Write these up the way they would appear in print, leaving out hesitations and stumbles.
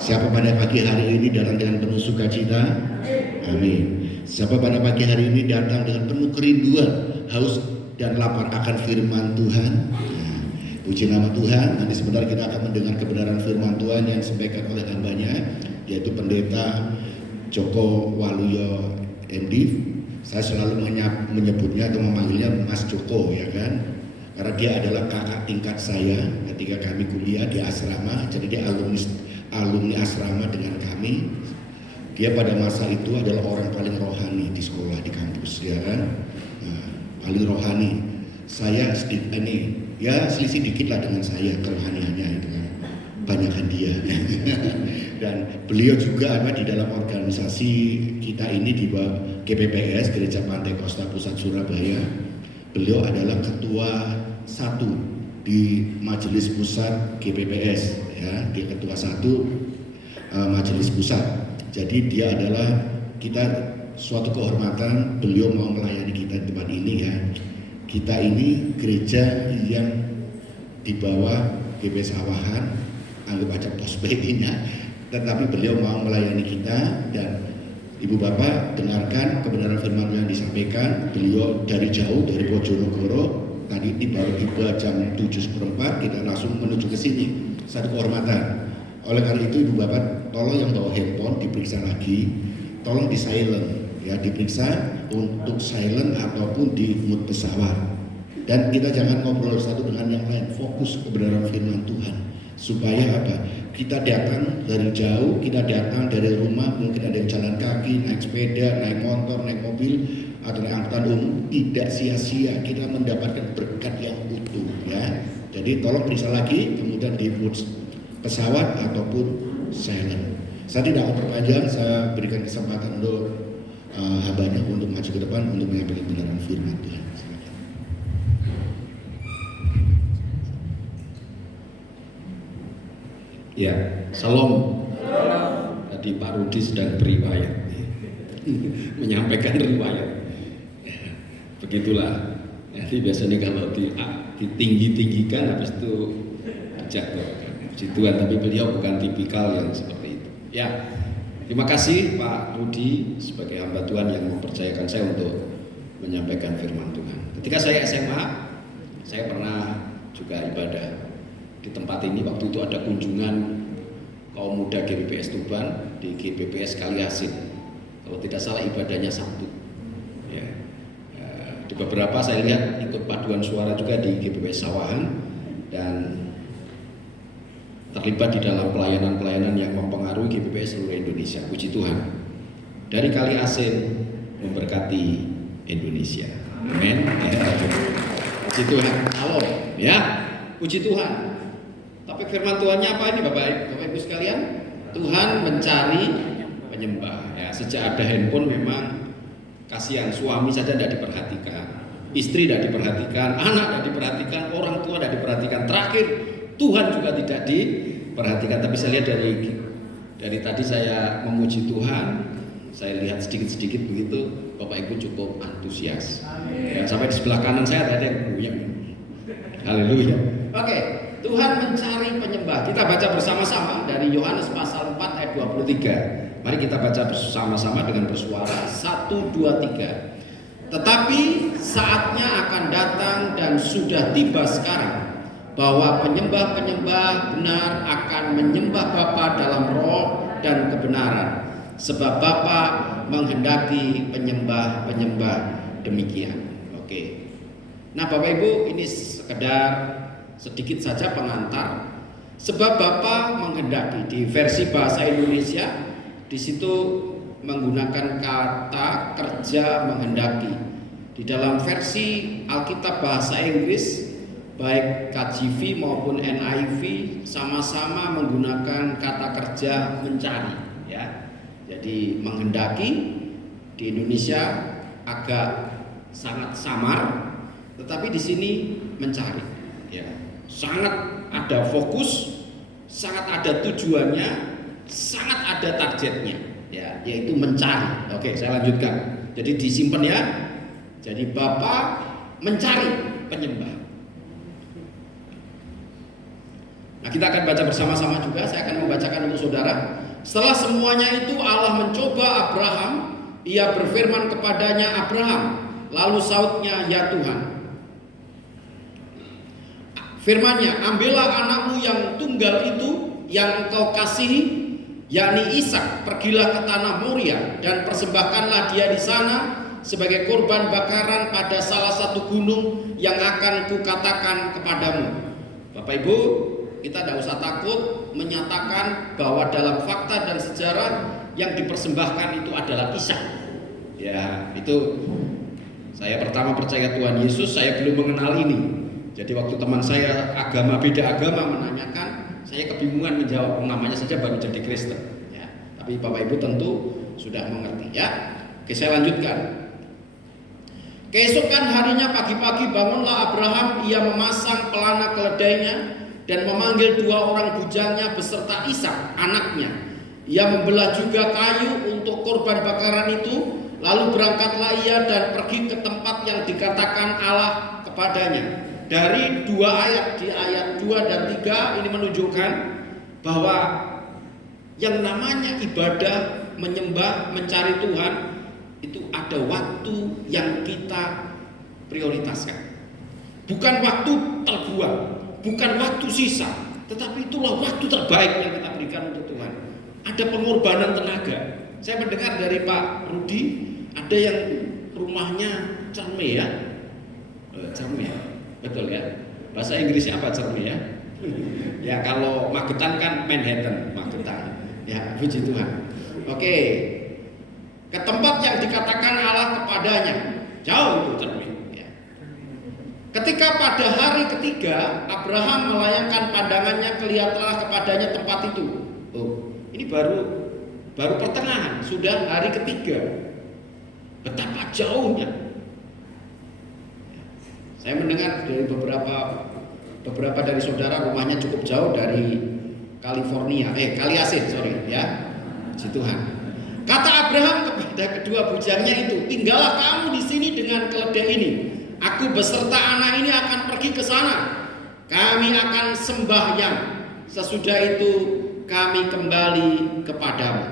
Siapa pada pagi hari ini datang dengan penuh sukacita? Amin. Siapa pada pagi hari ini datang dengan penuh kerinduan, haus dan lapar akan firman Tuhan? Nah, puji nama Tuhan. Nanti sebentar kita akan mendengar kebenaran firman Tuhan yang disampaikan oleh hambanya, yaitu Pendeta Joko Waluyo MD. Saya selalu menyebutnya atau memanggilnya Mas Joko, ya kan? Karena dia adalah kakak tingkat saya ketika kami kuliah di asrama. Jadi dia alumni asrama dengan kami. Dia pada masa itu adalah orang paling rohani di sekolah, di kampus, ya kan? Nah, paling rohani. Saya sedikit ini, ya selisih dikit lah dengan saya kerohaniannya itu kan. Banyakkan dia. Dan beliau juga ada di dalam organisasi kita ini di bawah GPPS, Gereja Pantai Kosta Pusat Surabaya. Beliau adalah ketua 1 di Majelis Pusat GPPS, ya, dia ketua 1 Majelis Pusat. Jadi dia adalah kita suatu kehormatan beliau mau melayani kita di tempat ini, ya. Kita ini gereja yang di bawah GPPS Sawahan, anggap aja pos BI-nya, tetapi beliau mau melayani kita. Dan Ibu Bapak dengarkan kebenaran firman yang disampaikan. Beliau dari jauh, dari Bojonegoro. Tadi baru tiba jam 7:04, kita langsung menuju ke sini. Satu kehormatan. Oleh karena itu Ibu Bapak, tolong yang bawa handphone diperiksa lagi, tolong di silent, ya, diperiksa untuk silent ataupun di mute pesawat. Dan kita jangan ngobrol satu dengan yang lain, fokus kebenaran firman Tuhan. Supaya apa? Kita datang dari jauh, kita datang dari rumah, mungkin ada yang jalan kaki, naik sepeda, naik motor, naik mobil, atau naik angkutan umum, tidak sia-sia kita mendapatkan berkat yang utuh, ya. Jadi tolong periksa lagi, kemudian di pesawat ataupun silent. Saya tidak akan perpanjang, saya berikan kesempatan untuk hambanya untuk maju ke depan untuk menyampaikan kebenaran firman Tuhan. Ya, salam. Tadi Pak Rudi sedang beriwayat, menyampaikan riwayat. Ya, begitulah. Jadi biasanya kalau ditinggi-tinggikan, habis itu dijatuhkan. Puji Tuhan, tapi beliau bukan tipikal yang seperti itu. Ya, terima kasih Pak Rudi sebagai hamba Tuhan yang mempercayakan saya untuk menyampaikan firman Tuhan. Ketika saya SMA, saya pernah juga ibadah di tempat ini. Waktu itu ada kunjungan kaum muda GPPS Tuban di GPPS Kaliasin. Kalau tidak salah ibadahnya Sabtu. Ya. Di beberapa saya lihat ikut paduan suara juga di GPPS Sawahan dan terlibat di dalam pelayanan-pelayanan yang mempengaruhi GPPS seluruh Indonesia. Puji Tuhan. Dari Kaliasin memberkati Indonesia. Amin. Ya. Puji Tuhan. Halo. Ya. Puji Tuhan. Tapi firman Tuhannya apa ini Bapak Ibu sekalian? Tuhan mencari penyembah. Ya, sejak ada handphone memang kasihan, suami saja tidak diperhatikan, istri tidak diperhatikan, anak tidak diperhatikan, orang tua tidak diperhatikan. Terakhir Tuhan juga tidak diperhatikan. Tapi saya lihat dari tadi saya memuji Tuhan, saya lihat sedikit-sedikit begitu Bapak Ibu cukup antusias. Ya, sampai di sebelah kanan saya ada yang goyang. Haleluya. Oke. Tuhan mencari penyembah. Kita baca bersama-sama dari Yohanes pasal 4 ayat 23. Mari kita baca bersama-sama dengan bersuara 1, 2, 3. Tetapi saatnya akan datang dan sudah tiba sekarang bahwa penyembah-penyembah benar akan menyembah Bapa dalam roh dan kebenaran. Sebab Bapa menghendaki penyembah-penyembah demikian. Oke. Nah Bapak Ibu, ini sekedar sedikit saja pengantar. Sebab Bapa menghendaki, di versi bahasa Indonesia di situ menggunakan kata kerja menghendaki. Di dalam versi Alkitab bahasa Inggris baik KJV maupun NIV sama-sama menggunakan kata kerja mencari, ya. Jadi menghendaki di Indonesia agak sangat samar, tetapi di sini mencari, ya. Sangat ada fokus, sangat ada tujuannya, sangat ada targetnya, ya, yaitu mencari. Oke, saya lanjutkan. Jadi disimpan ya. Jadi Bapa mencari penyembah. Nah, kita akan baca bersama-sama juga. Saya akan membacakan untuk saudara. Setelah semuanya itu Allah mencoba Abraham. Ia berfirman kepadanya, Abraham. Lalu sautnya, ya Tuhan. Firman-Nya, ambillah anakmu yang tunggal itu yang engkau kasihi, yakni Ishak, pergilah ke tanah Moria dan persembahkanlah dia di sana sebagai korban bakaran pada salah satu gunung yang akan kukatakan kepadamu. Bapak Ibu, kita tidak usah takut menyatakan bahwa dalam fakta dan sejarah yang dipersembahkan itu adalah Ishak. Ya, itu saya pertama percaya Tuhan Yesus, saya belum mengenal ini. Jadi waktu teman saya beda agama menanyakan, saya kebingungan menjawab, namanya saja baru jadi Kristen. Ya, tapi Bapak Ibu tentu sudah mengerti ya. Oke, saya lanjutkan. Keesokan harinya pagi-pagi bangunlah Abraham, ia memasang pelana keledainya dan memanggil 2 orang bujangnya beserta Ishak anaknya. Ia membelah juga kayu untuk korban bakaran itu, lalu berangkatlah ia dan pergi ke tempat yang dikatakan Allah kepadanya. Dari 2 ayat, di ayat 2 dan 3 ini menunjukkan bahwa yang namanya ibadah, menyembah, mencari Tuhan itu ada waktu yang kita prioritaskan. Bukan waktu terbuang, bukan waktu sisa, tetapi itulah waktu terbaik yang kita berikan untuk Tuhan. Ada pengorbanan tenaga. Saya mendengar dari Pak Rudi, ada yang rumahnya cerme ya. Cerme ya. Betul ya. Bahasa Inggrisnya apa cerme ya? Ya kalau Magetan kan Manhattan, Magetan. Ya, puji Tuhan. Oke. Ke tempat yang dikatakan Allah kepadanya. Jauh itu cerme ya. Ketika pada hari ketiga Abraham melayangkan pandangannya, kelihatanlah kepadanya tempat itu. Oh, ini baru pertengahan, sudah hari ketiga. Betapa jauhnya. Saya mendengar dari beberapa dari saudara rumahnya cukup jauh dari Kaliasin, ya. Puji Tuhan. Kata Abraham kepada kedua bujangnya itu, tinggallah kamu di sini dengan keledai ini. Aku beserta anak ini akan pergi ke sana. Kami akan sembahyang. Sesudah itu kami kembali kepadamu.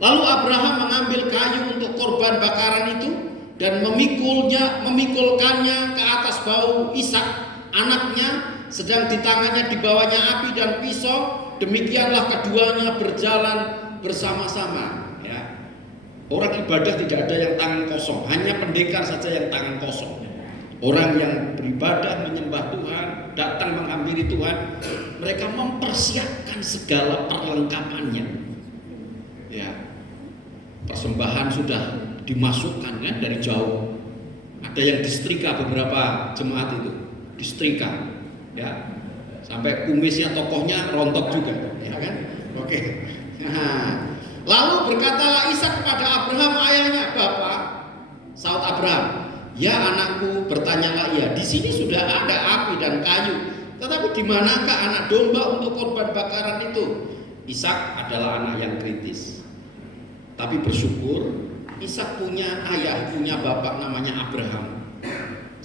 Lalu Abraham mengambil kayu untuk korban bakaran itu dan memikulkannya ke atas bahu Ishak anaknya, sedang di tangannya dibawanya api dan pisau. Demikianlah keduanya berjalan bersama-sama. Ya. Orang ibadah tidak ada yang tangan kosong, hanya pendekar saja yang tangan kosong. Orang yang beribadah menyembah Tuhan, datang menghampiri Tuhan, mereka mempersiapkan segala perlengkapannya. Ya, persembahan sudah dimasukkan kan dari jauh. Ada yang disetrika, beberapa jemaat itu disetrika, ya, sampai kumisnya tokohnya rontok juga, ya kan? Oke. Nah, lalu berkatalah Ishak kepada Abraham ayahnya, Bapak. Saut Abraham, ya anakku, bertanyalah ia, di sini sudah ada api dan kayu, tetapi di manakah anak domba untuk korban bakaran itu? Ishak adalah anak yang kritis, tapi bersyukur Ishak punya ayah, punya bapak namanya Abraham,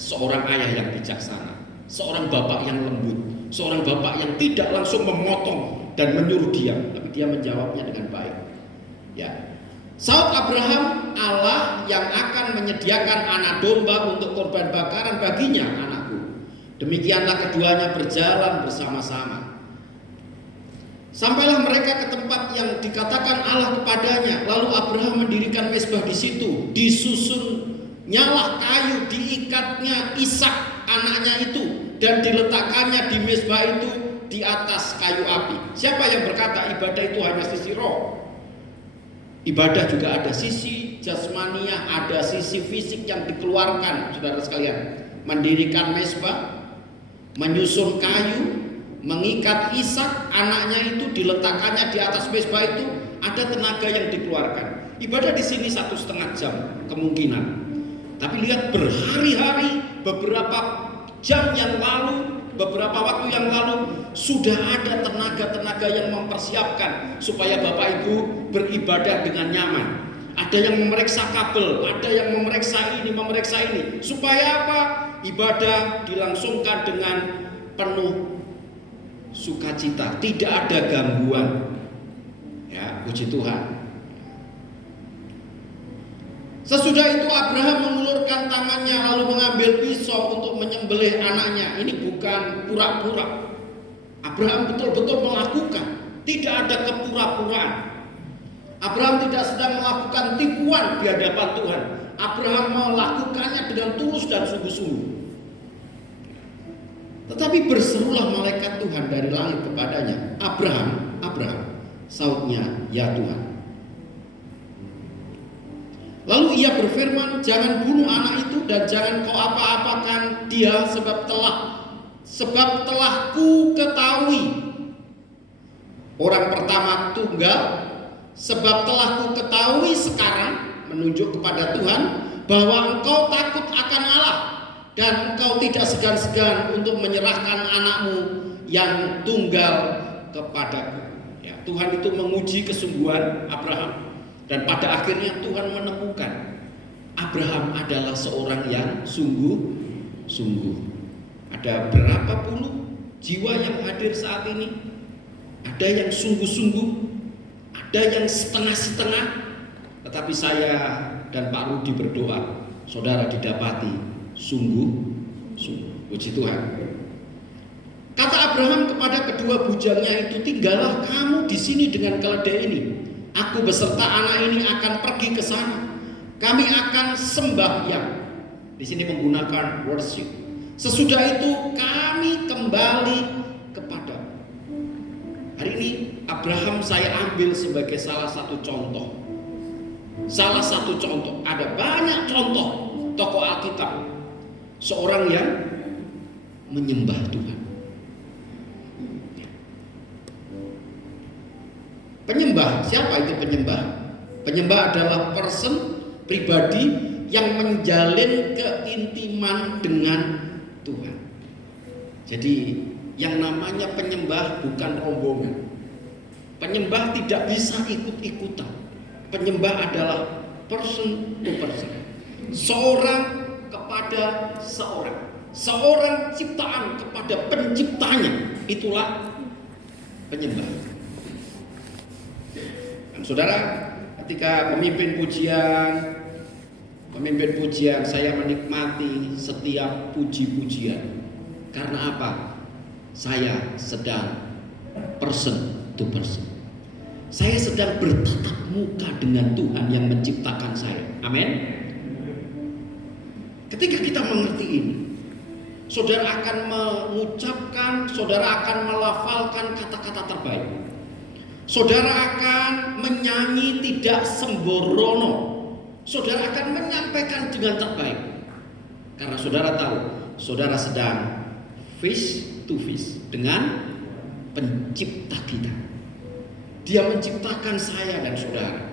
seorang ayah yang bijaksana, seorang bapak yang lembut, seorang bapak yang tidak langsung memotong dan menyuruh diam, tapi dia menjawabnya dengan baik. Ya, saut Abraham, Allah yang akan menyediakan anak domba untuk korban bakaran baginya, anakku. Demikianlah keduanya berjalan bersama-sama. Sampailah mereka ke tempat yang dikatakan Allah kepadanya. Lalu Abraham mendirikan mezbah di situ. Disusun nyalah kayu, diikatnya Ishak anaknya itu, dan diletakkannya di mezbah itu di atas kayu api. Siapa yang berkata ibadah itu hanya sisi roh? Ibadah juga ada sisi jasmaniah, ada sisi fisik yang dikeluarkan, saudara sekalian. Mendirikan mezbah, menyusun kayu, mengikat Ishak anaknya itu, diletakkannya di atas mezbah itu, ada tenaga yang dikeluarkan. Ibadah di sini 1,5 jam kemungkinan. Tapi lihat berhari-hari, beberapa jam yang lalu, beberapa waktu yang lalu sudah ada tenaga-tenaga yang mempersiapkan supaya Bapak Ibu beribadah dengan nyaman. Ada yang memeriksa kabel, ada yang memeriksa ini, supaya apa? Ibadah dilangsungkan dengan penuh sukacita, tidak ada gangguan. Ya, puji Tuhan. Sesudah itu Abraham mengulurkan tangannya lalu mengambil pisau untuk menyembelih anaknya. Ini bukan pura-pura. Abraham betul-betul melakukan, tidak ada kepura-puraan. Abraham tidak sedang melakukan tipuan di hadapan Tuhan. Abraham melakukannya dengan tulus dan sungguh-sungguh. Tetapi berserulah malaikat Tuhan dari langit kepadanya, Abraham, Abraham. Sautnya, ya Tuhan. Lalu ia berfirman, jangan bunuh anak itu dan jangan kau apa-apakan dia sebab telah ku ketahui orang pertama tunggal, sebab telah ku ketahui sekarang, menunjuk kepada Tuhan, bahwa engkau takut akan Allah dan engkau tidak segan-segan untuk menyerahkan anakmu yang tunggal kepadaku. Ya, Tuhan itu menguji kesungguhan Abraham. Dan pada akhirnya Tuhan menemukan Abraham adalah seorang yang sungguh-sungguh. Ada berapa puluh jiwa yang hadir saat ini? Ada yang sungguh-sungguh, ada yang setengah-setengah. Tetapi saya dan Pak Rudi berdoa, saudara didapati sungguh-sungguh. Puji Tuhan. Kata Abraham kepada kedua bujangnya itu, tinggallah kamu di sini dengan keledai ini. Aku beserta anak ini akan pergi ke sana. Kami akan sembahyang. Di sini menggunakan worship. Sesudah itu kami kembali kepada. Hari ini Abraham saya ambil sebagai salah satu contoh. Salah satu contoh. Ada banyak contoh tokoh Alkitab. Seorang yang menyembah Tuhan. Penyembah, siapa itu penyembah? Penyembah adalah person, pribadi yang menjalin keintiman dengan Tuhan. Jadi yang namanya penyembah bukan rombongan. Penyembah tidak bisa ikut-ikutan. Penyembah adalah person to person. Seorang kepada seorang. Seorang ciptaan kepada penciptanya. Itulah penyembah. Dan saudara, ketika memimpin pujian, saya menikmati setiap puji-pujian. Karena apa? Saya sedang person to person. Saya sedang bertatap muka dengan Tuhan yang menciptakan saya. Amin. Ketika kita mengerti ini, saudara akan mengucapkan, saudara akan melafalkan kata-kata terbaik. Saudara akan menyanyi tidak sembrono. Saudara akan menyampaikan dengan terbaik. Karena saudara tahu, saudara sedang face to face dengan pencipta kita. Dia menciptakan saya dan saudara.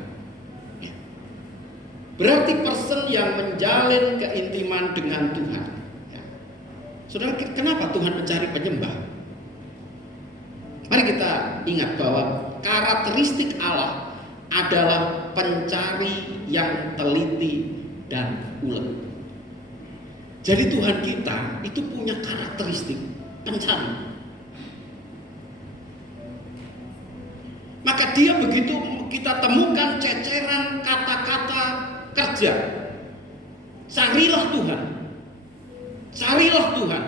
Berarti person yang menjalin keintiman dengan Tuhan. Saudara, kenapa Tuhan mencari penyembah? Mari kita ingat bahwa karakteristik Allah adalah pencari yang teliti dan ulet. Jadi Tuhan kita itu punya karakteristik pencari. Maka dia begitu kita temukan ceceran kata-kata kerja. Carilah Tuhan. Carilah Tuhan.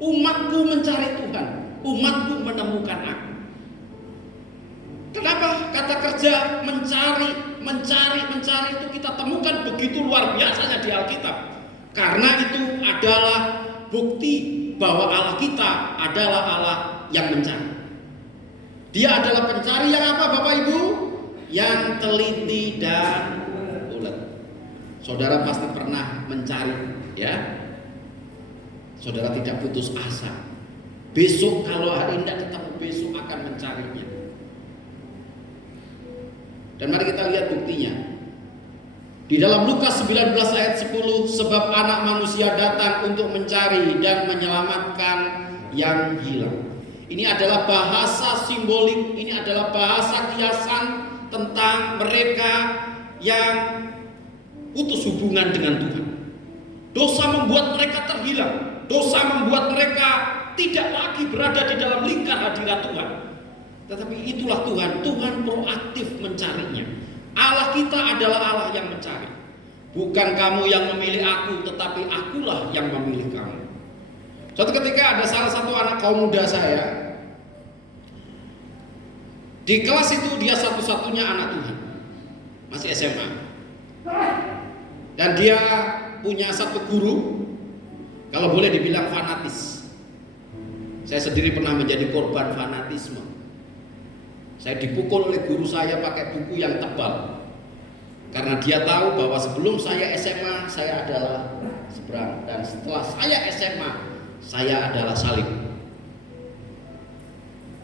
Umatku mencari Tuhan. Umatku menemukan aku. Kenapa kata kerja mencari itu kita temukan begitu luar biasanya di Alkitab? Karena itu adalah bukti bahwa Allah kita adalah Allah yang mencari. Dia adalah pencari yang apa Bapak Ibu? Yang teliti dan ulet. Saudara pasti pernah mencari, ya. Saudara tidak putus asa. Besok kalau hari ini tidak ketemu, besok akan mencarinya. Dan mari kita lihat buktinya. Di dalam Lukas 19 ayat 10, sebab anak manusia datang untuk mencari dan menyelamatkan yang hilang. Ini adalah bahasa simbolik, ini adalah bahasa kiasan tentang mereka yang putus hubungan dengan Tuhan. Dosa membuat mereka terhilang, dosa membuat mereka tidak lagi berada di dalam lingkar hadirat Tuhan. Tetapi itulah Tuhan. Tuhan proaktif mencarinya. Allah kita adalah Allah yang mencari. Bukan kamu yang memilih aku, tetapi akulah yang memilih kamu. Suatu ketika ada salah satu anak kaum muda saya. Di kelas itu dia satu-satunya anak Tuhan. Masih SMA. Dan dia punya satu guru, kalau boleh dibilang fanatis. Saya sendiri pernah menjadi korban fanatisme. Saya dipukul oleh guru saya pakai buku yang tebal. Karena dia tahu bahwa sebelum saya SMA, saya adalah seberang. Dan setelah saya SMA, saya adalah salib.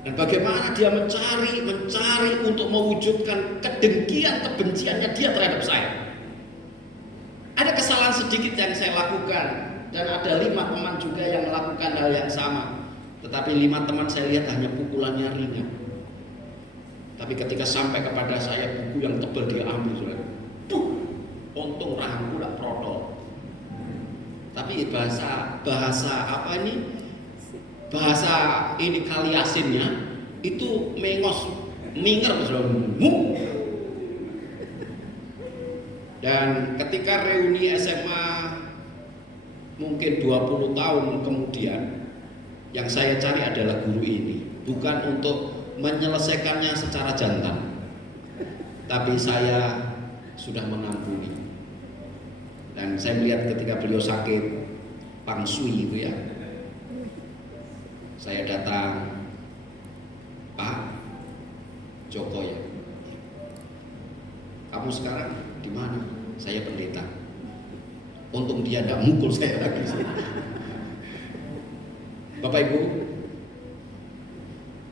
Dan bagaimana dia mencari untuk mewujudkan kedengkian, kebenciannya dia terhadap saya. Ada kesalahan sedikit yang saya lakukan. Dan ada 5 teman juga yang melakukan hal yang sama. Tetapi 5 teman saya lihat hanya pukulannya ringan. Tapi ketika sampai kepada saya, buku yang tebal dia ambil. Untung rahangku tak protol. Tapi bahasa apa ini? Bahasa ini Kaliasinnya itu mengos, minger. Dan ketika reuni SMA mungkin 20 tahun kemudian, yang saya cari adalah guru ini. Bukan untuk menyelesaikannya secara jantan, tapi saya sudah mengampuni. Dan saya melihat ketika beliau sakit pangsui itu ya, saya datang, Pak Joko ya, kamu sekarang di mana? Saya pendeta. Untung dia tidak mukul saya lagi. Bapak Ibu,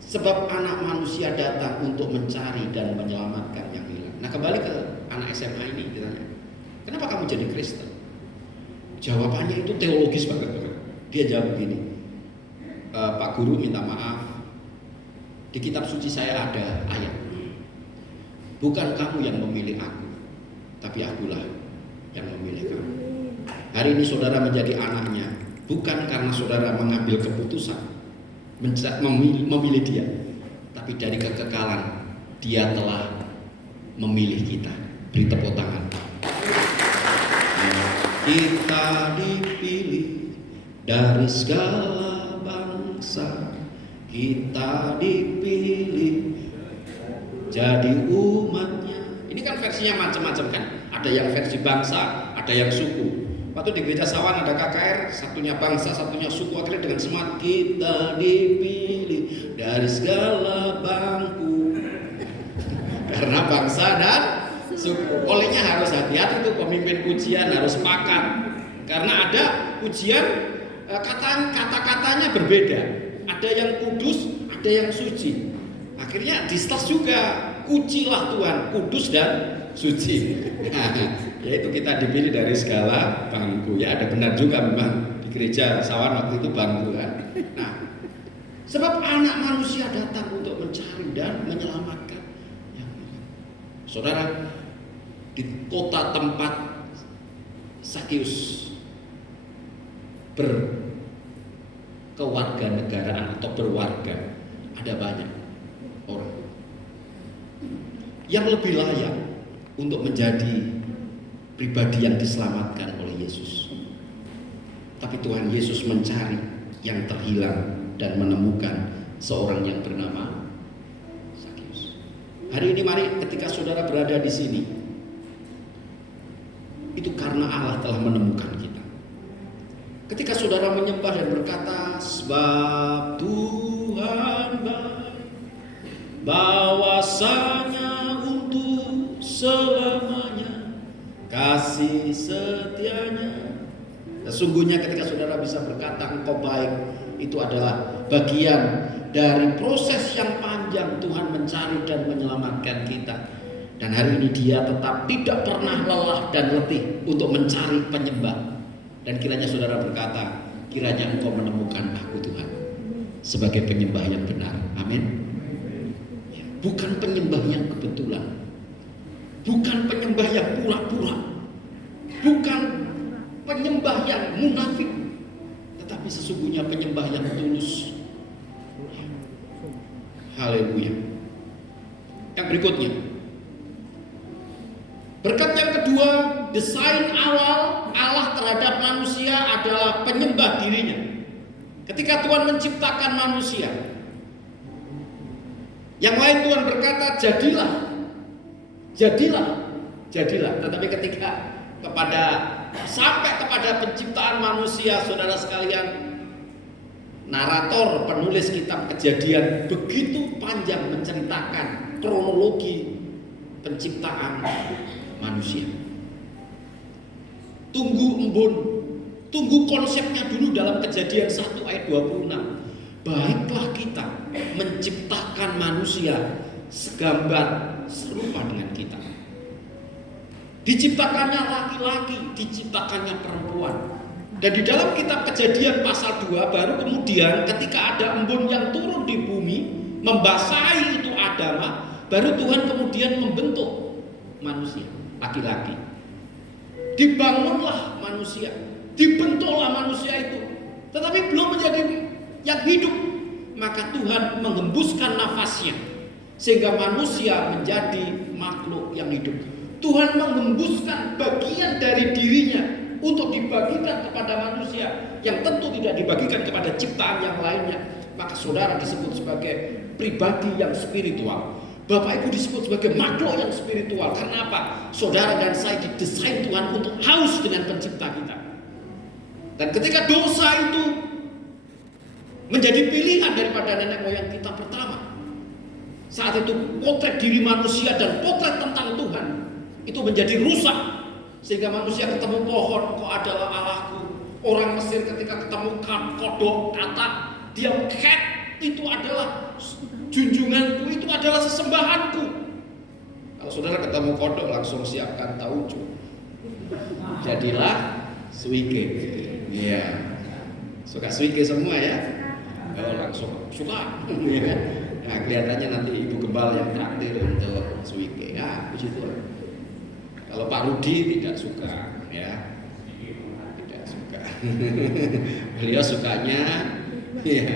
sebab anak manusia datang untuk mencari dan menyelamatkan yang hilang. Nah, kembali ke anak SMA ini ditanya, kenapa kamu jadi Kristen? Jawabannya itu teologis banget. Dia jawab begini, Pak Guru minta maaf, di kitab suci saya ada ayat, bukan kamu yang memilih aku, tapi akulah yang memilih kamu. Hari ini saudara menjadi anaknya, bukan karena saudara mengambil keputusan memilih dia, tapi dari kekekalan dia telah memilih kita. Beri tepuk tangan. Kita dipilih dari segala bangsa, kita dipilih jadi umatnya. Ini kan versinya macam-macam kan. Ada yang versi bangsa, ada yang suku. Waktu di gereja Sawan ada KKR, satunya bangsa, satunya suku. Akhirnya dengan semangat, kita dipilih dari segala bangku. Karena bangsa dan suku. Olehnya harus hati-hati tuh, pemimpin pujian harus sepakat. Karena ada pujian kata-katanya berbeda. Ada yang kudus, ada yang suci. Akhirnya distas juga, kucilah Tuhan, kudus dan suci. Yaitu kita dipilih dari segala bangku. Ya ada benar juga memang di gereja Sawan waktu itu bangku kan. Nah, sebab anak manusia datang untuk mencari dan menyelamatkan. Saudara, di kota tempat Sakeus berkewarganegaraan atau berwarga, ada banyak orang yang lebih layak untuk menjadi pribadi yang diselamatkan oleh Yesus. Tapi Tuhan Yesus mencari yang terhilang dan menemukan seorang yang bernama Sakeus. Hari ini mari ketika saudara berada di sini, itu karena Allah telah menemukan kita. Ketika saudara menyembah dan berkata, sebab Tuhan baik, bahwasanya untuk selamanya kasih setianya. Sesungguhnya ketika saudara bisa berkata engkau baik, itu adalah bagian dari proses yang panjang Tuhan mencari dan menyelamatkan kita. Dan hari ini dia tetap tidak pernah lelah dan letih untuk mencari penyembah. Dan kiranya saudara berkata, kiranya engkau menemukan aku Tuhan sebagai penyembah yang benar. Amin. Bukan penyembah yang kebetulan, bukan penyembah yang pura-pura, bukan penyembah yang munafik, tetapi sesungguhnya penyembah yang tulus. Haleluya. Yang berikutnya, berkat yang kedua, desain awal Allah terhadap manusia adalah penyembah dirinya. Ketika Tuhan menciptakan manusia, yang lain Tuhan berkata, jadilah. Tetapi ketika sampai kepada penciptaan manusia, saudara sekalian, narator penulis kitab Kejadian begitu panjang menceritakan kronologi penciptaan manusia. Tunggu konsepnya dulu dalam Kejadian 1 ayat 26. Baiklah kita menciptakan manusia segambar serupa dengan kita. Diciptakannya laki-laki, diciptakannya perempuan. Dan di dalam kitab Kejadian pasal 2 baru kemudian ketika ada embun yang turun di bumi membasahi itu Adama, baru Tuhan kemudian membentuk manusia laki-laki. Dibangunlah manusia, dibentuklah manusia itu, tetapi belum menjadi yang hidup. Maka Tuhan menghembuskan nafasnya sehingga manusia menjadi makhluk yang hidup. Tuhan menghembuskan bagian dari dirinya untuk dibagikan kepada manusia yang tentu tidak dibagikan kepada ciptaan yang lainnya. Maka saudara disebut sebagai pribadi yang spiritual. Bapak Ibu disebut sebagai makhluk yang spiritual. Karena apa? Saudara dan saya didesain Tuhan untuk haus dengan pencipta kita. Dan ketika dosa itu menjadi pilihan daripada nenek moyang kita pertama, saat itu potret diri manusia dan potret tentang Tuhan itu menjadi rusak. Sehingga manusia ketemu pohon, kok adalah Allahku. Orang Mesir ketika ketemu kodok, kata dia cat, itu adalah junjunganku, itu adalah sesembahanku. Kalau saudara ketemu kodok langsung siapkan tauco. Jadilah suike. Iya. Suka suike semua ya? Oh, langsung suka. Nah, kelihatannya nanti ibu gembala yang traktir untuk suike. Ya, puji Tuhan. Kalau Pak Rudi tidak suka, ya, tidak suka. Beliau sukanya, ya,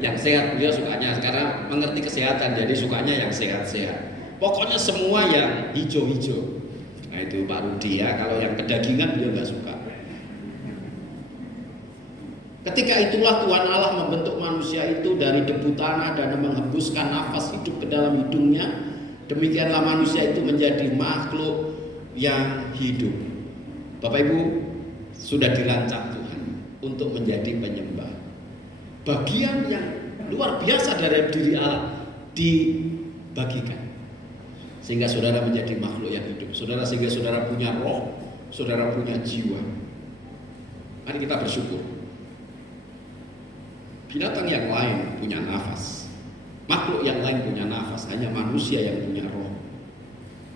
yang sehat. Beliau sukanya sekarang mengerti kesehatan, jadi sukanya yang sehat-sehat. Pokoknya semua yang hijau-hijau. Nah itu Pak Rudi ya. Kalau yang kedagingan beliau nggak suka. Ketika itulah Tuhan Allah membentuk manusia itu dari debu tanah dan menghembuskan nafas hidup ke dalam hidungnya. Demikianlah manusia itu menjadi makhluk yang hidup. Bapak Ibu, sudah dirancang Tuhan untuk menjadi penyembah. Bagian yang luar biasa dari diri Allah dibagikan. Sehingga saudara menjadi makhluk yang hidup. Sehingga saudara punya roh, saudara punya jiwa. Mari kita bersyukur. Binatang yang lain punya nafas. Makhluk yang lain punya nafas, hanya manusia yang punya roh.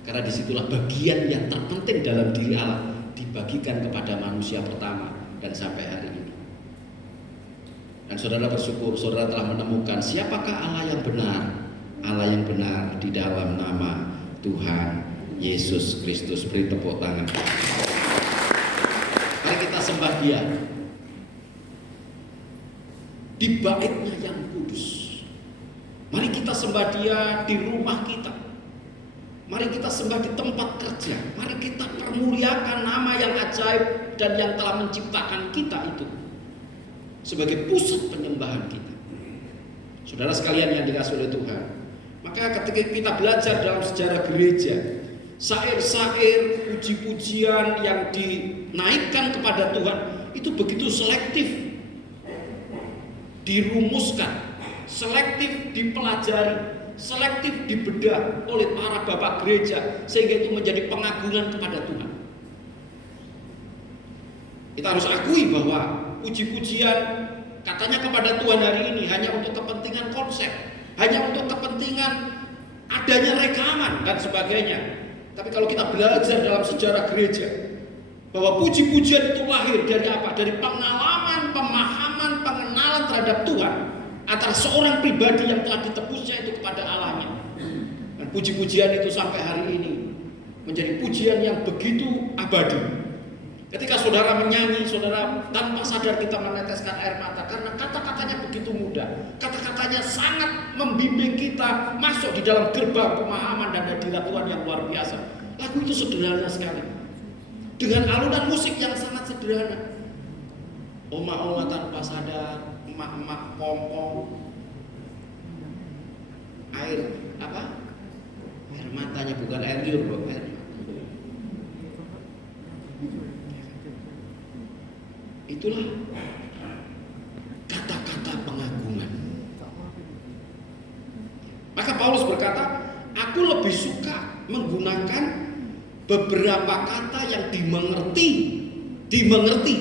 Karena disitulah bagian yang terpenting dalam diri Allah dibagikan kepada manusia pertama dan sampai hari ini. Dan saudara bersyukur, saudara telah menemukan siapakah Allah yang benar. Allah yang benar di dalam nama Tuhan Yesus Kristus. Beri tepuk tangan. Mari kita sembah Dia di baitnya yang kudus. Mari kita sembah Dia di rumah kita. Mari kita sembah di tempat kerja. Mari kita permuliakan nama yang ajaib dan yang telah menciptakan kita itu sebagai pusat penyembahan kita. Saudara sekalian yang dikasihi oleh Tuhan, maka ketika kita belajar dalam sejarah gereja, syair-syair, puji-pujian yang dinaikkan kepada Tuhan itu begitu selektif dirumuskan, selektif dipelajari, selektif dibedah oleh para bapak gereja sehingga itu menjadi pengagungan kepada Tuhan. Kita harus akui bahwa puji-pujian katanya kepada Tuhan hari ini hanya untuk kepentingan konsep, hanya untuk kepentingan adanya rekaman dan sebagainya. Tapi kalau kita belajar dalam sejarah gereja bahwa puji-pujian itu lahir dari apa? Dari pengalaman, pemahaman, pengenalan terhadap Tuhan antara seorang pribadi yang telah ditebusnya itu kepada Allahnya. Dan puji-pujian itu sampai hari ini menjadi pujian yang begitu abadi. Ketika saudara menyanyi, saudara tanpa sadar kita meneteskan air mata karena kata-katanya begitu mudah. Kata-katanya sangat membimbing kita masuk di dalam gerbang pemahaman dan hadirat Tuhan yang luar biasa. Lagu itu sederhana sekali. Dengan alunan musik yang sangat sederhana. Oma-oma tanpa sadar, emak-emak pom-pom. Air apa? Air matanya bukan air liur, loh, air mata. Itulah kata-kata pengagungan. Maka Paulus berkata, aku lebih suka menggunakan beberapa kata yang dimengerti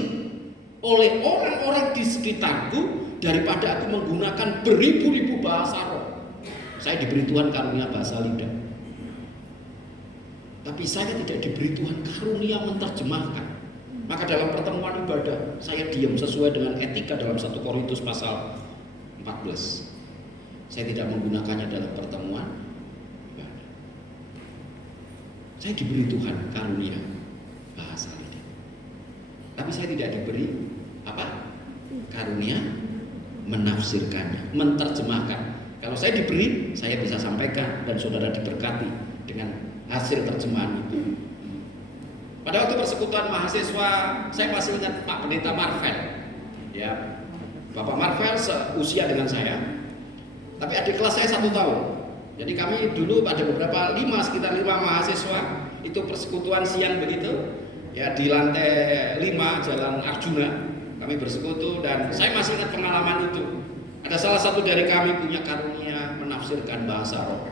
oleh orang-orang di sekitarku daripada aku menggunakan beribu-ribu bahasa roh. Saya diberi Tuhan karunia bahasa lidah, tapi saya tidak diberi Tuhan karunia menerjemahkan. Maka dalam pertemuan ibadah saya diam sesuai dengan etika dalam 1 Korintus pasal 14. Saya tidak menggunakannya dalam pertemuan ibadah. Saya diberi Tuhan karunia bahasa lidah, tapi saya tidak diberi apa? Karunia menafsirkannya, menerjemahkan. Kalau saya diberi, saya bisa sampaikan dan saudara diberkati dengan hasil terjemahan itu. Pada waktu persekutuan mahasiswa, saya masih ingat Pak Pendeta Marvel. Ya, Bapak Marvel seusia dengan saya, tapi adik kelas saya 1 tahun. Jadi kami dulu ada sekitar 5 mahasiswa itu persekutuan siang begitu. Ya, di lantai 5 Jalan Arjuna kami bersekutu dan saya masih ingat pengalaman itu. Ada salah satu dari kami punya karunia menafsirkan bahasa roh.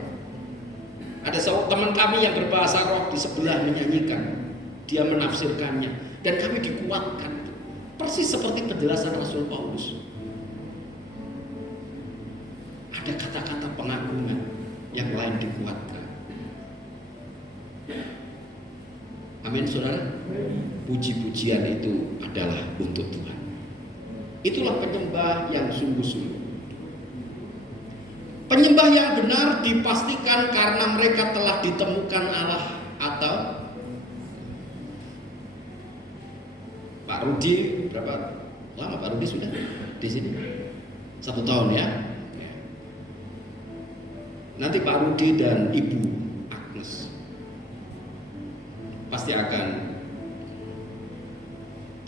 Ada teman kami yang berbahasa roh di sebelah menyanyikan. Dia menafsirkannya dan kami dikuatkan. Persis seperti penjelasan Rasul Paulus. Ada kata-kata pengagungan yang lain dikuatkan. Amin, saudara. Puji-pujian itu adalah untuk Tuhan. Itulah penyembah yang sungguh-sungguh. Penyembah yang benar dipastikan karena mereka telah ditemukan Allah. Atau Pak Rudi, berapa lama Pak Rudi sudah di sini? 1 tahun ya. Nanti Pak Rudi dan Ibu Agnes pasti akan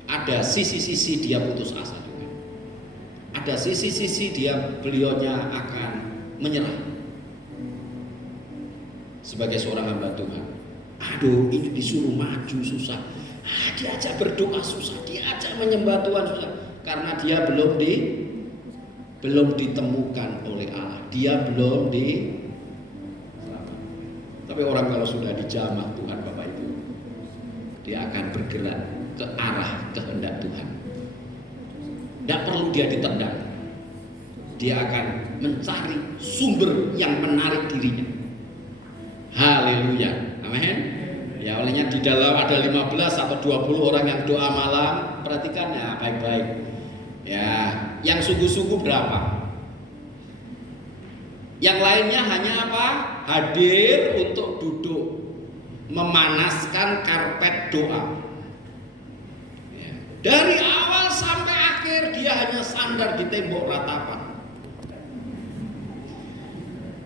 ada sisi-sisi dia putus asa juga. Ada sisi-sisi beliaunya akan menyerah sebagai seorang hamba Tuhan. Aduh, ini disuruh maju susah. Diajak berdoa susah, diajak menyembah Tuhan susah, karena dia belum ditemukan oleh Allah. Dia belum Tapi orang kalau sudah dijamah Tuhan Bapak Ibu, dia akan bergerak ke arah kehendak Tuhan. Tidak perlu dia ditendang. Dia akan mencari sumber yang menarik dirinya. Haleluya. Amin. Ya, olehnya di dalam ada 15 atau 20 orang yang doa malam, perhatikan ya baik-baik. Ya, yang sungguh-sungguh berapa? Yang lainnya hanya apa? Hadir untuk duduk, memanaskan karpet doa. Ya. Dari awal sampai akhir dia hanya sandar di tembok ratapan.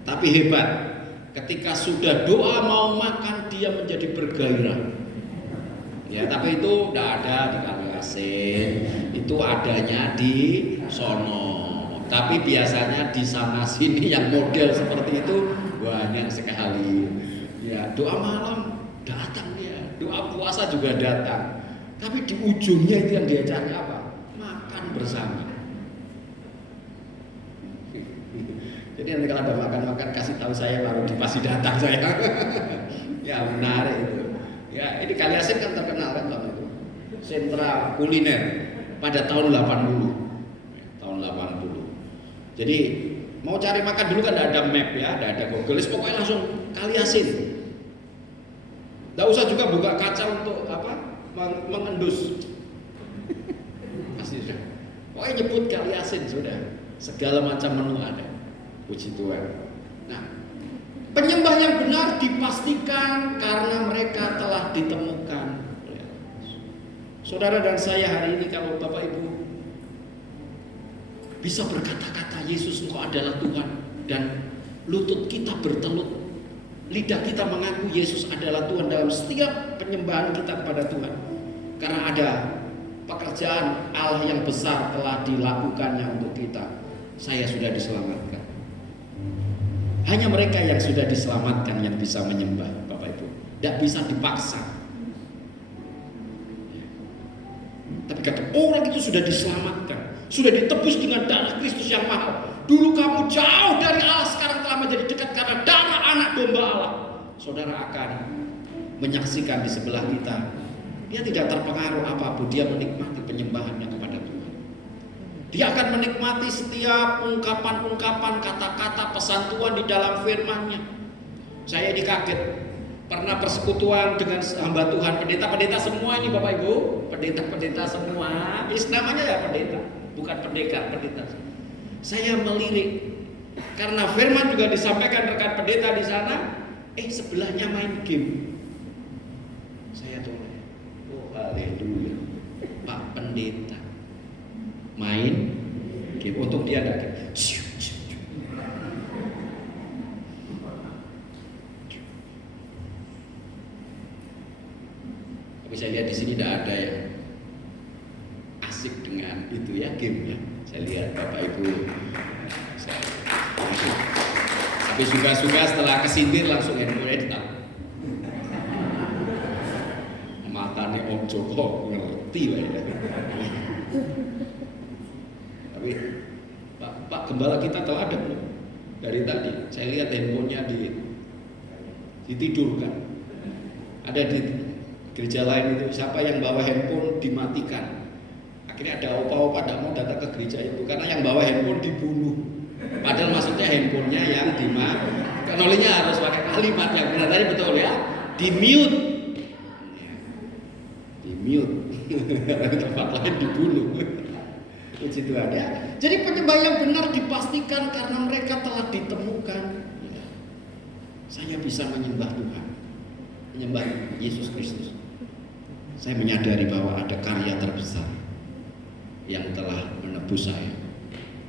Tapi hebat. Ketika sudah doa mau makan, dia menjadi bergairah. Ya, tapi itu tidak ada di Kaliasin. Itu adanya di sono. Tapi biasanya di sana sini yang model seperti itu banyak sekali. Ya, doa malam datang dia, doa puasa juga datang. Tapi di ujungnya itu yang diajarnya apa? Makan bersama. Jadi nanti kalau ada makan-makan kasih tahu saya, baru pasti datang saya. Ya menarik itu. Ya ini Kaliasin kan terkenal kan tahun itu. Sentra kuliner pada tahun 80. Tahun 80. Jadi mau cari makan dulu kan tidak ada map ya, tidak ada Google List, pokoknya langsung Kaliasin. Tidak usah juga buka kaca untuk apa? Mengendus. Pasti sudah. Pokoknya nyebut Kaliasin sudah. Segala macam menu ada. Puji Tuhan. Nah, penyembah yang benar dipastikan karena mereka telah ditemukan. Saudara dan saya hari ini, kalau Bapak Ibu bisa berkata-kata Yesus Engkau adalah Tuhan, dan lutut kita bertelut, lidah kita mengaku Yesus adalah Tuhan dalam setiap penyembahan kita kepada Tuhan, karena ada pekerjaan Allah yang besar telah dilakukannya untuk kita. Saya sudah diselamatkan. Hanya mereka yang sudah diselamatkan yang bisa menyembah, Bapak Ibu. Tidak bisa dipaksa. Tapi kata orang itu sudah diselamatkan, sudah ditebus dengan darah Kristus yang mahal. Dulu kamu jauh dari Allah, sekarang telah menjadi dekat karena darah anak domba Allah. Saudara akan menyaksikan di sebelah kita, dia tidak terpengaruh apapun, dia menikmati penyembahannya kepada Tuhan. Dia akan menikmati setiap ungkapan-ungkapan, kata-kata pesan Tuhan di dalam firman-Nya. Saya ini kaget, pernah persekutuan dengan hamba Tuhan, pendeta-pendeta semua ini Bapak Ibu, pendeta-pendeta semua, namanya ya pendeta, bukan pendekar, pendeta. Saya melirik, karena firman juga disampaikan rekan pendeta di sana, sebelahnya main game. Saya tolong, oh haleluya, Pak Pendeta main game, untuk dia ada game. Tapi saya lihat di sini tidak ada yang asik dengan itu ya, game ya. Saya lihat Bapak Ibu. Tapi suka-suka setelah kesindir langsung handphone ditaruh. Matane ojo kok ngerti wae. Tapi Pak Gembala kita telah ada belum? Dari tadi saya lihat handphonenya ditidurkan. Ada di gereja lain itu, siapa yang bawa handphone dimatikan. Akhirnya ada opa-opa tidak mau datang ke gereja itu karena yang bawa handphone dibunuh. Padahal maksudnya handphonenya yang dimatikan. Olehnya harus pakai kalimat yang benar tadi, betul ya, di mute. Di mute. Di tempat lain dibunuh. Puji Tuhan ya. Jadi penyembah yang benar dipastikan karena mereka telah ditemukan. Saya bisa menyembah Tuhan, menyembah Yesus Kristus. Saya menyadari bahwa ada karya terbesar yang telah menebus saya,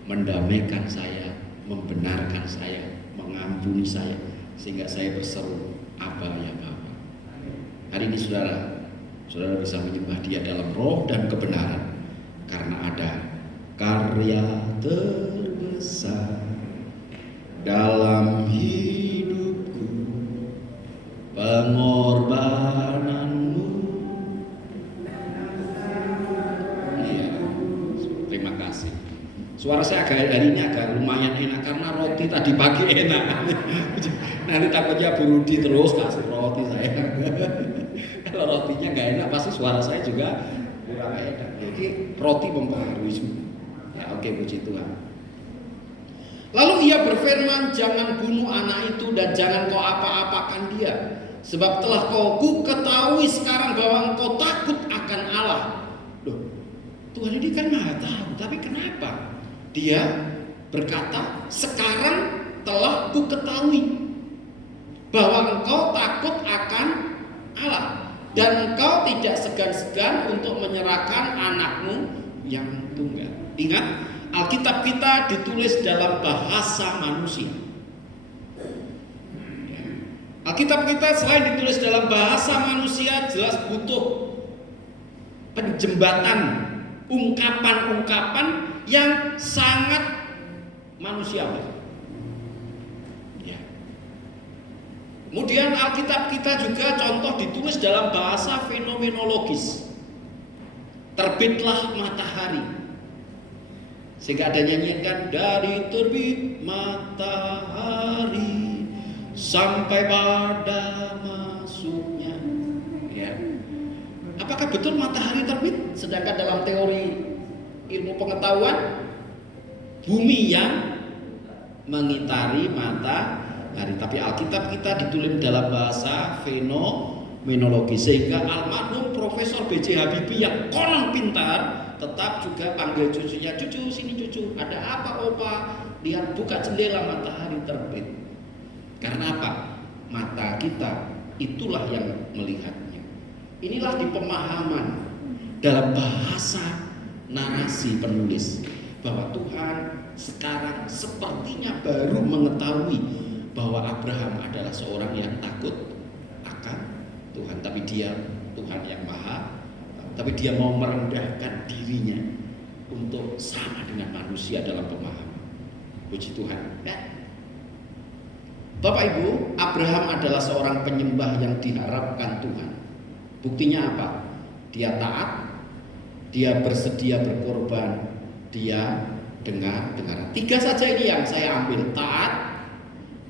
mendamaikan saya, membenarkan saya, mengampuni saya, sehingga saya berseru, Aba ya Bapa. Hari ini saudara bisa menyembah Dia dalam roh dan kebenaran, karena ada karya terbesar dalam hidupku, pengorbananmu. Iya, terima kasih. Suara saya hari ini agak lumayan enak karena roti tadi pagi enak. Nanti takutnya Bu Rudi terus kasih roti saya. Kalau rotinya nggak enak pasti suara saya juga kurang enak. Jadi roti mempengaruhi juga. Ya, oke, puji Tuhan. Lalu ia berfirman, jangan bunuh anak itu dan jangan kau apa-apakan dia, sebab telah ku ketahui sekarang bahwa engkau takut akan Allah. Loh, Tuhan ini kan Maha tahu, tapi kenapa Dia berkata sekarang telah ku ketahui bahwa engkau takut akan Allah dan engkau tidak segan-segan untuk menyerahkan anakmu yang tunggal. Ingat, Alkitab kita ditulis dalam bahasa manusia. Alkitab kita selain ditulis dalam bahasa manusia, jelas butuh penjembatan, ungkapan-ungkapan yang sangat manusiawi. Ya. Kemudian Alkitab kita juga contoh ditulis dalam bahasa fenomenologis. Terbitlah matahari, sehingga ada nyanyian kan, dari terbit matahari sampai pada masuknya. Ya. Apakah betul matahari terbit? Sedangkan dalam teori ilmu pengetahuan, bumi yang mengitari matahari. Tapi Alkitab kita ditulis dalam bahasa fenomenologi, sehingga almarhum Profesor B.J. Habibie yang konon pintar tetap juga panggil cucunya, cucu sini cucu, ada apa opa? Lihat, buka jendela, matahari terbit. Karena apa? Mata kita itulah yang melihatnya. Inilah di pemahaman dalam bahasa narasi penulis bahwa Tuhan sekarang sepertinya baru mengetahui bahwa Abraham adalah seorang yang takut akan Tuhan, tapi dia Tuhan yang maha, tapi dia mau merendahkan dirinya untuk sama dengan manusia dalam pemahaman. Puji Tuhan. Bapak Ibu, Abraham adalah seorang penyembah yang diharapkan Tuhan. Buktinya apa? Dia taat, dia bersedia berkorban, dia dengar. 3 saja ini yang saya ambil: taat,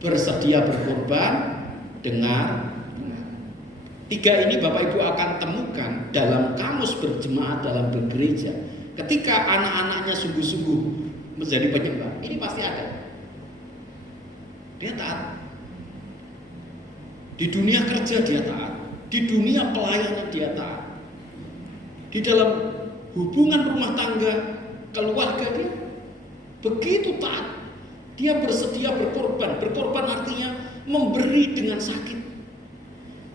bersedia berkorban, dengar. 3 ini Bapak Ibu akan temukan dalam kamus berjemaat, dalam bergereja. Ketika anak-anaknya sungguh-sungguh menjadi penyembah, ini pasti ada. Dia taat. Di dunia kerja dia taat, di dunia pelayanan dia taat, di dalam hubungan rumah tangga, keluarga dia begitu taat. Dia bersedia berkorban. Berkorban artinya memberi dengan sakit.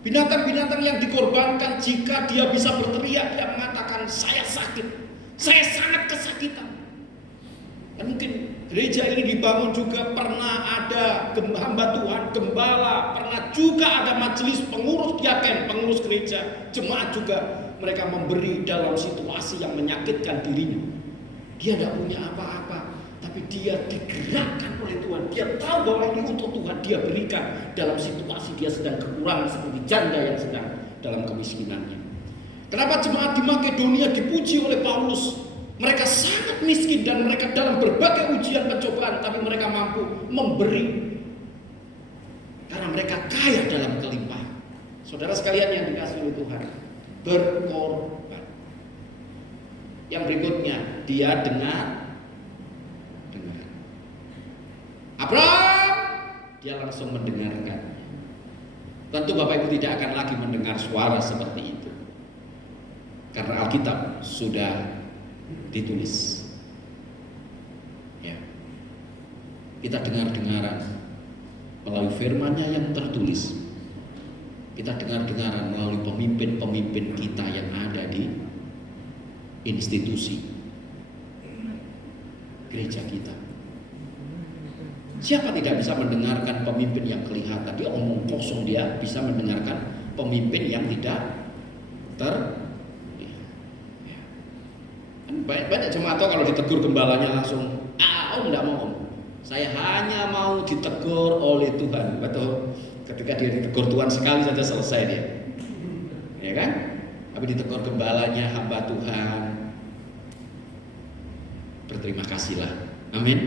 Binatang-binatang yang dikorbankan, jika dia bisa berteriak, dia mengatakan, saya sakit, saya sangat kesakitan. Dan mungkin gereja ini dibangun juga pernah ada hamba Tuhan, gembala, pernah juga ada majelis pengurus diaken, pengurus gereja, jemaat juga. Mereka memberi dalam situasi yang menyakitkan dirinya. Dia tidak punya apa-apa, tapi dia digerakkan oleh Tuhan. Dia tahu bahwa ini untuk Tuhan, dia berikan dalam situasi dia sedang kekurangan, seperti janda yang sedang dalam kemiskinannya. Kenapa jemaat di Makedonia dipuji oleh Paulus? Mereka sangat miskin dan mereka dalam berbagai ujian pencobaan, tapi mereka mampu memberi karena mereka kaya dalam kelimpahan. Saudara sekalian yang dikasihi oleh Tuhan, berkorban. Yang berikutnya, dia dengar. Abraham, dia langsung mendengarkan. Tentu Bapak Ibu tidak akan lagi mendengar suara seperti itu, karena Alkitab sudah ditulis. Ya. Kita dengar-dengaran melalui firman-Nya yang tertulis. Kita dengar-dengaran melalui pemimpin-pemimpin kita yang ada di institusi gereja kita. Siapa tidak bisa mendengarkan pemimpin yang kelihatan? Dia omong kosong, dia bisa mendengarkan pemimpin yang tidak banyak jemaat kalau ditegur gembalanya langsung, om tidak mau om, saya hanya mau ditegur oleh Tuhan. Betul, ketika dia ditegur Tuhan sekali saja selesai dia, ya kan? Tapi ditegur gembalanya, hamba Tuhan, berterima kasihlah, amin.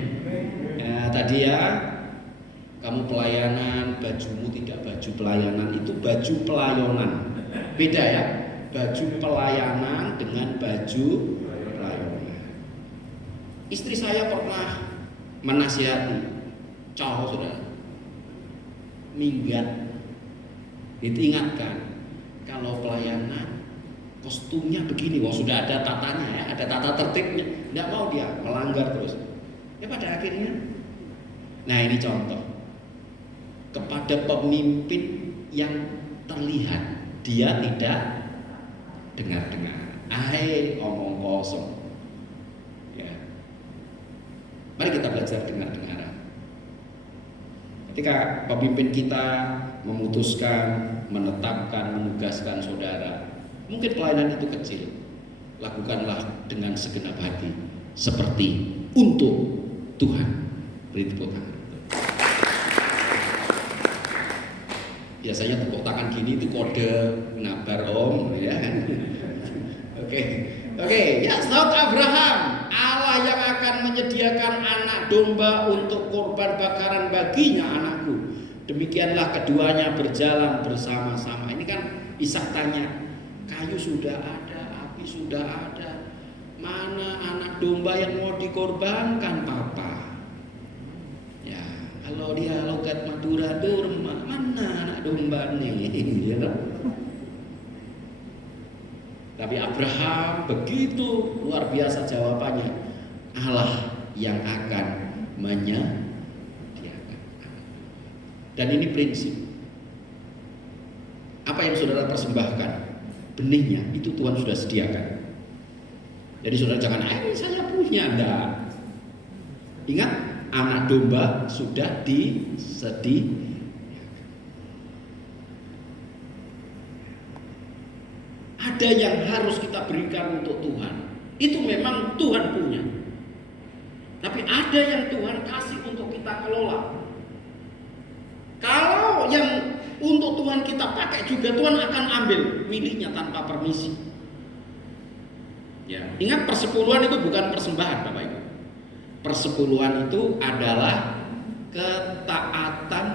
Ya, tadi ya, kamu pelayanan, bajumu tidak baju pelayanan, itu baju pelayanan, beda ya. Baju pelayanan dengan baju pelayanan. Istri saya pernah menasihati cowok, saudara, minggat, diingatkan kalau pelayanan kostumnya begini, wah sudah ada tatanya ya, ada tata tertibnya, tidak mau dia melanggar terus. Ya pada akhirnya, nah ini contoh kepada pemimpin yang terlihat dia tidak dengar-dengar, omong kosong. Ya. Mari kita belajar dengar-dengaran. Ketika pemimpin kita memutuskan, menetapkan, menugaskan saudara, mungkin pelayanan itu kecil, lakukanlah dengan segenap hati, seperti untuk Tuhan. Beri tepuk tangan. Biasanya tepuk tangan gini itu kode nabar om, ya. Oke, ya, Saud Abraham, Allah yang akan menyediakan anak domba untuk korban bakaran baginya, anakku. Demikianlah keduanya berjalan bersama-sama. Ini kan Ishak tanya, kayu sudah ada, api sudah ada, mana anak domba yang mau dikorbankan papa? Ya, kalau dia logat Madura Durma, mana anak domba nih? Ya, tapi Abraham begitu luar biasa jawabannya, Allah yang akan menyediakan. Dan ini prinsip. Apa yang saudara persembahkan, benihnya itu Tuhan sudah sediakan. Jadi saudara jangan, saya punya, enggak. Ingat, anak domba sudah disediakan. Ada yang harus kita berikan untuk Tuhan. Itu memang Tuhan punya. Tapi ada yang Tuhan kasih untuk kita kelola. Kalau yang untuk Tuhan kita pakai juga, Tuhan akan ambil miliknya tanpa permisi. Ya, ingat persepuluhan itu bukan persembahan, Bapak Ibu. Persepuluhan itu adalah ketaatan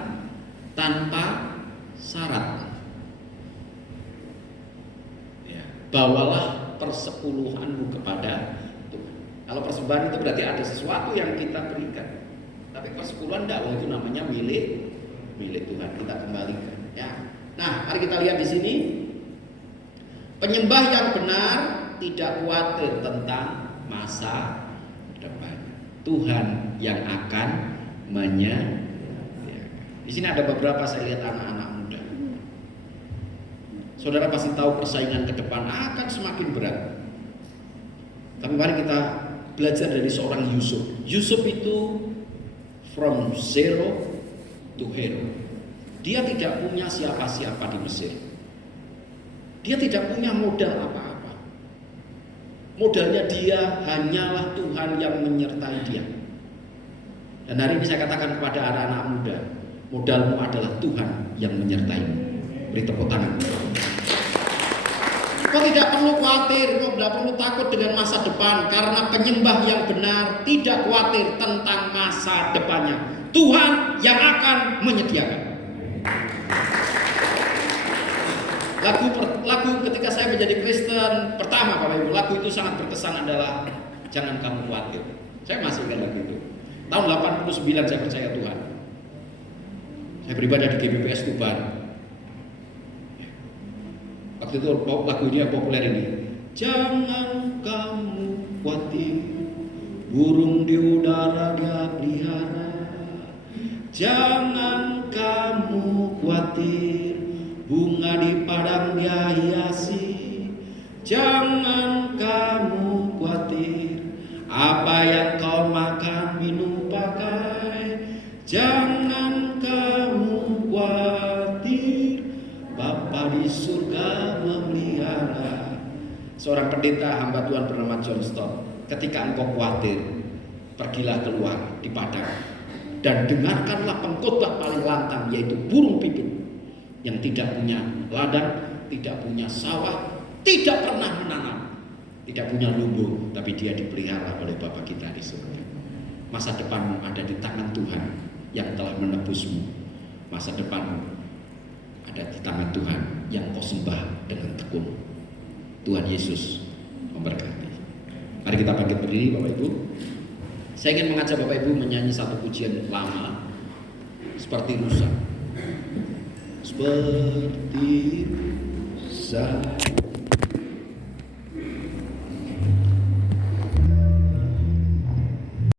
tanpa syarat. Ya, bawalah persepuluhanmu kepada Tuhan. Kalau persembahan itu berarti ada sesuatu yang kita berikan. Tapi persepuluhan dakwah itu namanya milik Tuhan, kita kembalikan. Ya. Nah, mari kita lihat di sini. Penyembah yang benar tidak khawatir tentang masa depan. Tuhan yang akan menyediakan. Di sini ada beberapa, saya lihat anak-anak muda. Saudara pasti tahu persaingan ke depan akan semakin berat. Tapi mari kita belajar dari seorang Yusuf. Yusuf itu from zero to hero. Dia tidak punya siapa-siapa di Mesir. Dia tidak punya modal apa-apa. Modalnya dia hanyalah Tuhan yang menyertai dia. Dan hari ini saya katakan kepada anak-anak muda, modalmu adalah Tuhan yang menyertaimu. Beri tepuk tangan. Kau tidak perlu khawatir, kau tidak perlu takut dengan masa depan, karena penyembah yang benar tidak khawatir tentang masa depannya. Tuhan yang akan menyediakan. Lagu ketika saya menjadi Kristen pertama, Bapak Ibu, lagu itu sangat berkesan adalah Jangan Kamu Khawatir. Saya masih ingat lagu itu. Tahun 89 saya percaya Tuhan. Saya beribadah di GBPS Tuban. Waktu itu lagunya populer ini. Jangan kamu khawatir, burung di udara dia pelihara. Jangan kamu khawatir, bunga di padang dia hiasi. Jangan kamu khawatir, apa yang kau makan, minum, pakai. Jangan kamu khawatir, Bapa di surga memelihara. Seorang pendeta hamba Tuhan bernama John Stott, ketika engkau khawatir, pergilah keluar di padang dan dengarkanlah pengkhotbah paling lantang, yaitu burung pipit yang tidak punya ladang, tidak punya sawah, tidak pernah menanam, tidak punya lumbung, tapi dia dipelihara oleh Bapa kita di surga. Masa depanmu ada di tangan Tuhan yang telah menebusmu. Masa depanmu ada di tangan Tuhan yang kau sembah dengan tekun. Tuhan Yesus memberkati. Mari kita bangkit berdiri, Bapak Ibu. Saya ingin mengajak Bapak Ibu menyanyi satu pujian lama, seperti rusa. Seperti rusa.